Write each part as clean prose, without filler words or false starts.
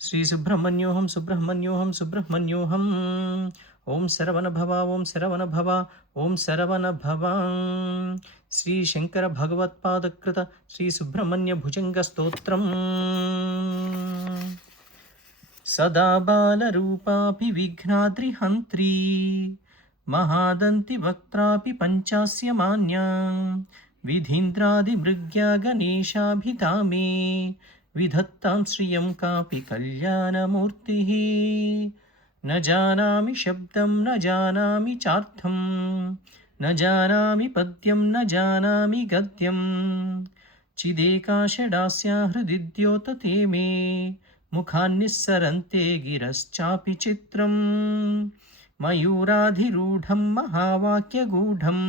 శ్రీ సుబ్రహ్మణ్యోహం సుబ్రహ్మణ్యోహం సుబ్రహ్మణ్యోహం. ఓం శరవణ భవ ఓం శరవణ భవ ఓం శరవణ భవ. శ్రీ శంకర భగవత్పాదకృత శ్రీ సుబ్రహ్మణ్య భుజంగ స్తోత్రం. సదా బాలరూపాపి విఘ్నాద్రిహంత్రీ మహాదంతి వక్త్రాపి పంచాస్య మాన్యా విధీంద్రాదిమృగ్యా గణేశాభిధామే విధత్తాం శ్రియం కాపి కళ్యాణమూర్తిః. న జానామి శబ్దం న జానామి చార్థం న జానామి పద్యం న జానామి గద్యం చిదేకాషడాస్యా హృది ద్యోతతే మే ముఖాన్నిస్సరంతే గిరశ్చాపి చిత్రం. మయూరాధిరూఢం మహావాక్యగూఢం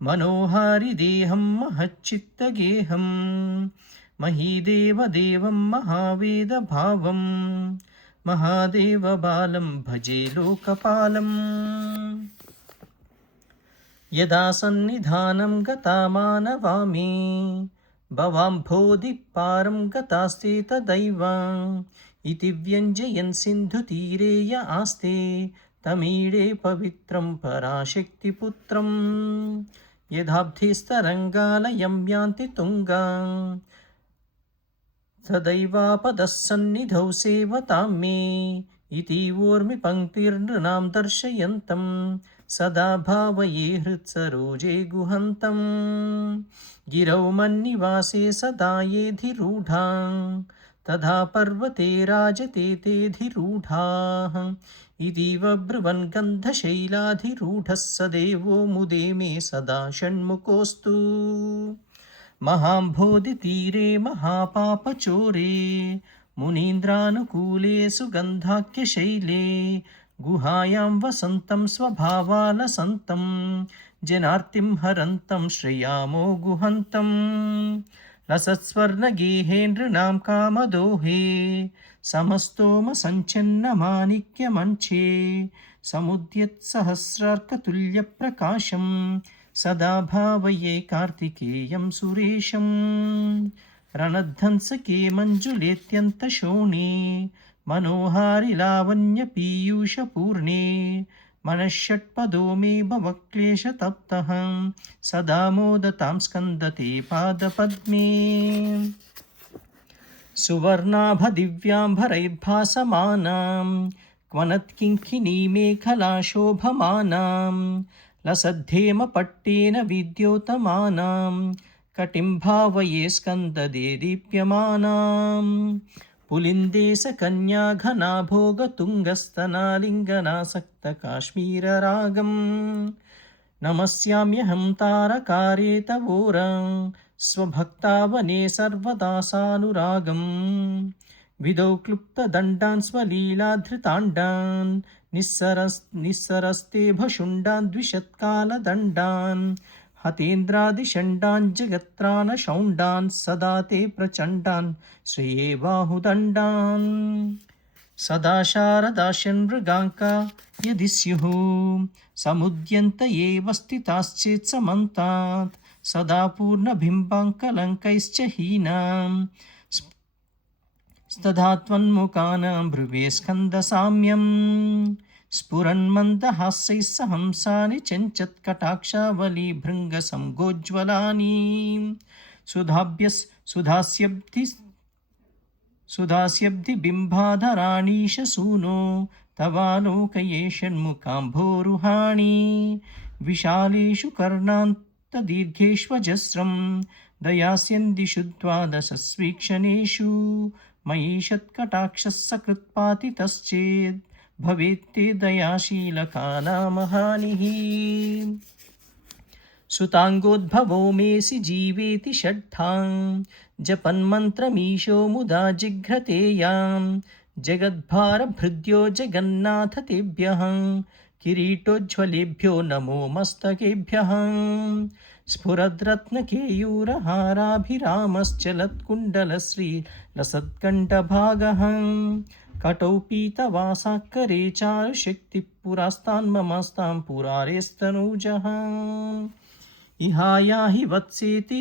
మనోహారి దేహం మహచ్చిత్తగేహం మహీదేవదేవం మహావేదభావం మహాదేవబాలం భజే లోకపాలం. యదా సన్నిధానం గతా మానవామి భవాంభోధిపారం గతాస్తే తదైవ ఇతి వ్యంజయన్ సింధుతీరే య ఆస్తే తమీడే పవిత్రం పరాశక్తిపుత్రం. యథాబ్ధిస్తరంగాలయం యాంతి తుంగా తదైవాపదః సన్నిధౌ సేవతాం మే ఇతి ఓర్మి పంక్తిర్నృణాం దర్శయంతం సదా భావయే హృత్సరోజే గుహంతం. గిరౌ మన్నివాసే సదా యేధిరూఢా తథా పర్వతే రాజతే తేధిరూఢాః ఇదీవ బ్రువన్ గంధశైలాధిరూఢः స దేవో ముదే మే సదా షణ్ముఖోऽस्तु. మహాంబోధితీరే మహాపాపచోరే మునీంద్రానుకూలే సుగంధాఖ్యశైలే గుహాయాం వసంతం స్వభావాలసంతం జనార్తిం హరంతం శ్రేయామో గుహంతం. రసస్వర్ణగేహే నృణాం కామదోహే సమస్తోమ సంచన్న మాణిక్యమంచే సముద్యత్సహస్రార్కతుల్యప్రకాశం సదా భావయే కార్తికేయం సురేశం. రణధ్వంసకే మంజులేత్యంతశోణే మనోహారి లావణ్యపీయూషపూర్ణే మనఃషట్పదో మే భవక్లేశతప్తః సదా మోదతాం స్కందతే పాదపద్మే. సువర్ణాభదివ్యాంబరైర్భాసమానాం క్వనత్కింకినీ మేఖలా శోభమానాం లసద్ధేమ పట్టేన విద్యోతమానాం కటిం భావయే స్కందదే దీప్యమానాం. పులిందేశకన్యా ఘనాభోగతుంగస్తనాలింగనాసక్త కాశ్మీరరాగం నమస్యామ్యహం తారకారే తవోరం స్వభక్తావనే సర్వదా సానురాగం. విదౌ క్లుప్తదండాన్ స్వలీలాధృతాండాన్ నిస్సరస్తే భషుండాన్ ద్విషత్కాలదండాన్ హతేంద్రాదిషండాన్ జగత్రానశౌండాన్ సదా తే ప్రచండాన్ శ్రేయే బాహుదండాన్. సదా శారదాశన్ మృగాంకా యది స్యుః సముద్యంత ఏవ స్థితాశ్చేత్ సమంతాత్ సదా పూర్ణబింబాంకలంకైశ్చ హీనాం స్తదా త్వన్ముఖానాం భ్రువే స్కందసామ్యం. స్ఫురన్మందహాస్యైః సహంసాని చెంచత్కటాక్షావళి భృంగసంగోజ్వలాని సుధాస్యబ్ధి బింబాధరాణీశ సూనో తవాలోకయే షణ్ముఖాంభోరుహాణి. విశాలేషు కర్ణాంతదీర్ఘేష్వజస్రం దయాస్యందిషు ద్వాదశస్వీక్షణేషు మయీషత్కటాక్షः సకృత్పాతితశ్చేద్ భవేత్తే దయాశీలకానామహానిః. సుతాంగోద్భవో మేసి జీవేతి షడ్ధాం జపన్మంత్రమీశో ముదా జిఘ్రతేయాం జగద్భారభృద్యో జగన్నాథ తేభ్యః కిరీటోజ్వలేభ్యో నమో మస్తకేభ్యః. స్ఫురద్రత్నకేయూరహారాభిరామశ్చలత్కుండలశ్రీలసత్కంఠभागः కటౌ పీతవాసాకరే చారుశక్తిః పురాస్తాన్మమాస్తాం పురారేస్తనూజः. ఇహాయాహి వత్సేతి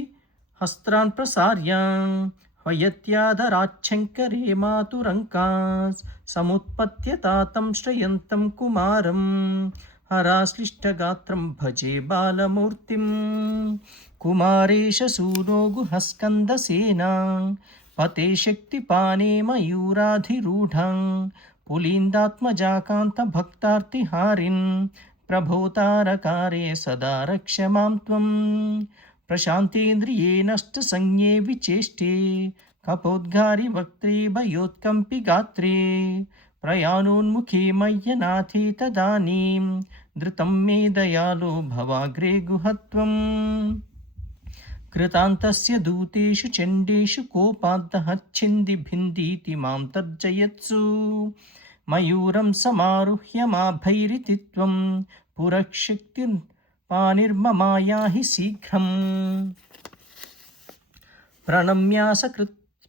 హస్త్రాన్ ప్రసార్య वयत्यादराच्छङ्करे मातुरङ्कास् समुत्पत्यतातं श्रयन्तं कुमारं हराश्लिष्टगात्रं भजे बालमूर्तिं कुमारेश सूनो गुहस्कन्दसेना पते शक्तिपाने मयूराधिरूढं पुलीन्दात्मजाकान्तभक्तार्तिहारिन् प्रभोतारकारे सदा रक्ष मां त्वं प्रशान्तेन्द्रिये नष्टसंज्ञे विचेष्टे कपोद्गारि वक्त्रे भयोत्कम्पि गात्रे प्रयाणोन्मुखे मय्यनाथे तदानीं धृतं मे दयालो भवाग्रे गुहत्वम् कृतान्तस्य दूतेषु चण्डेषु कोपाद्दहच्छिन्धि भिन्दीति मां तर्जयत्सु मयूरं समारुह्य माभैरिति त्वं पुरशक्तिर्पानिर्ममायाहि शीघ्रम्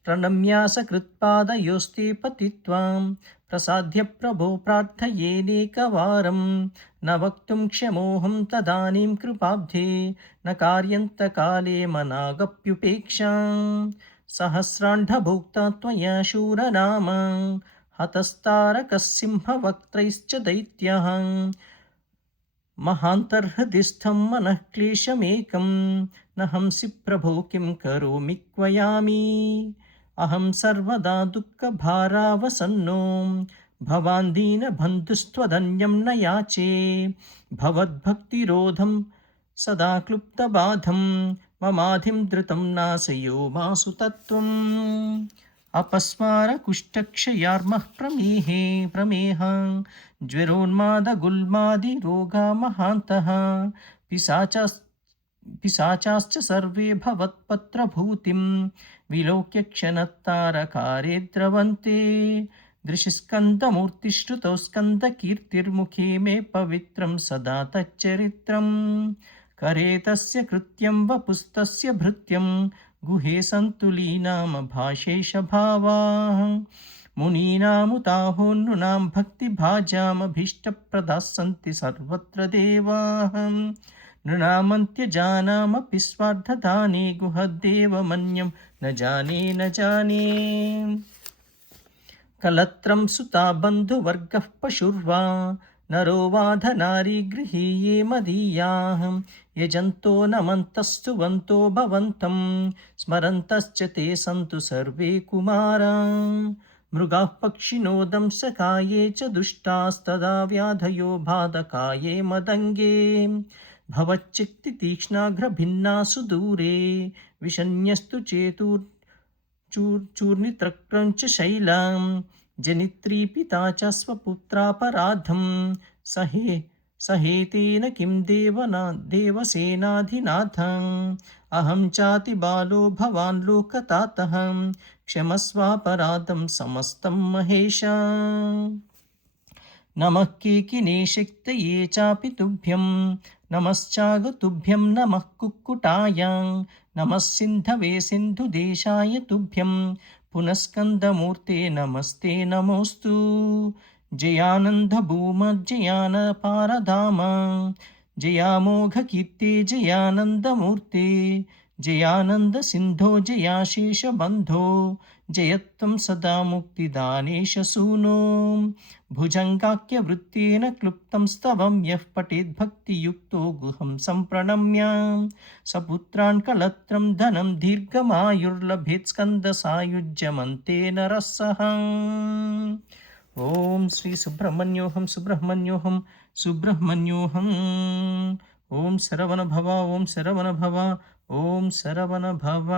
प्रणम्यासकृत्पादयोस्ते पतित्वां प्रसाद्य प्रभो प्रार्थयेनेकवारं न वक्तुं क्षमोऽहं तदानीं कृपाब्धे न कार्यन्तकाले मनागप्युपेक्षां सहस्राण्डभोक्ता त्वया शूरनाम हतस्तारकसिंहवक्त्रैश्च दैत्यः महान्तर्हृदिस्थं मनः क्लेशमेकं न हंसि प्रभो किं करोमि क्वयामि अहं सर्वदा दुःखभारावसन्नो भवान् दीनबन्धुस्त्वदन्यं न याचे भवद्भक्तिरोधं सदा क्लुप्तबाधं ममाधिं धृतं नाशयो मासु तत्त्वम् अपस्मारकुष्ठक्षयार्मः प्रमेह ज्वरोन्मादगुल्मादिरोगा महान्तः पिशाचाश्च सर्वे भवत्पत्रभूतिं विलोक्य क्षणत्तारकारे द्रवन्ते दृशिस्कन्दमूर्तिश्रुतौ स्कन्दकीर्तिर्मुखे मे पवित्रं सदा तच्चरित्रं करे तस्य कृत्यं वपुस्तस्य भृत्यं गुहे सन्तुलीनामभाषेशभावाः मुनीनामुताहोन्नृणां भक्तिभाजामभीष्टप्रदाः सन्ति सर्वत्र देवाः नृणामन्त्यजानामपि स्वार्थदाने गुहद्देवमन्यं न जाने कलत्रं सुता बन्धुवर्गः पशुर्वा नरो वाधनारी गृहीये मदीयाः यजन्तो नमन्तस्तुवन्तो भवन्तं स्मरन्तश्च ते सन्तु सर्वे कुमारा मृगाः पक्षिणो दंशकाये च दुष्टास्तदा व्याधयो बाधकाये मदङ्गे भवच्चित्तितीक्ष्णाघ्रभिन्नासु दूरे विषन्यस्तु चूर्णित्रक्रञ्च शैलां जनित्री पिता च स्वपुत्रापराधं सहेतेन किं देवसेनाधिनाथम् अहं चाति बालो भवान् लोकतातः क्षमस्वापराधं समस्तं महेश नमः केकिने शक्तये चापि तुभ्यं नमश्चागतुभ्यं नमः कुक्कुटाय नमः सिन्धवे सिन्धुदेशाय तुभ्यं पुनस्कन्दमूर्ते नमस्ते नमोऽस्तु जयानन्दभूमज्जयानपारधाम जयामोघकीर्ते जयानन्दमूर्ते जयानन्दसिन्धो जयाशेषबन्धो जयत्वं सदा मुक्तिदानेश सूनो भुजङ्गाख्यवृत्तेन क्लुप्तं स्तवं यः पठेद्भक्तियुक्तो गुहं सम्प्रणम्य सपुत्रान् कलत्रं धनं दीर्घमायुर्लभेत् स्कन्दसायुज्यमन्तेन रसः ॐ श्री सुब्रह्मण्योऽहं सुब्रह्मण्योऽहं सुब्रह्मण्योऽहं ॐ शरवण भव ॐ शरवण भव ॐ शरवण भव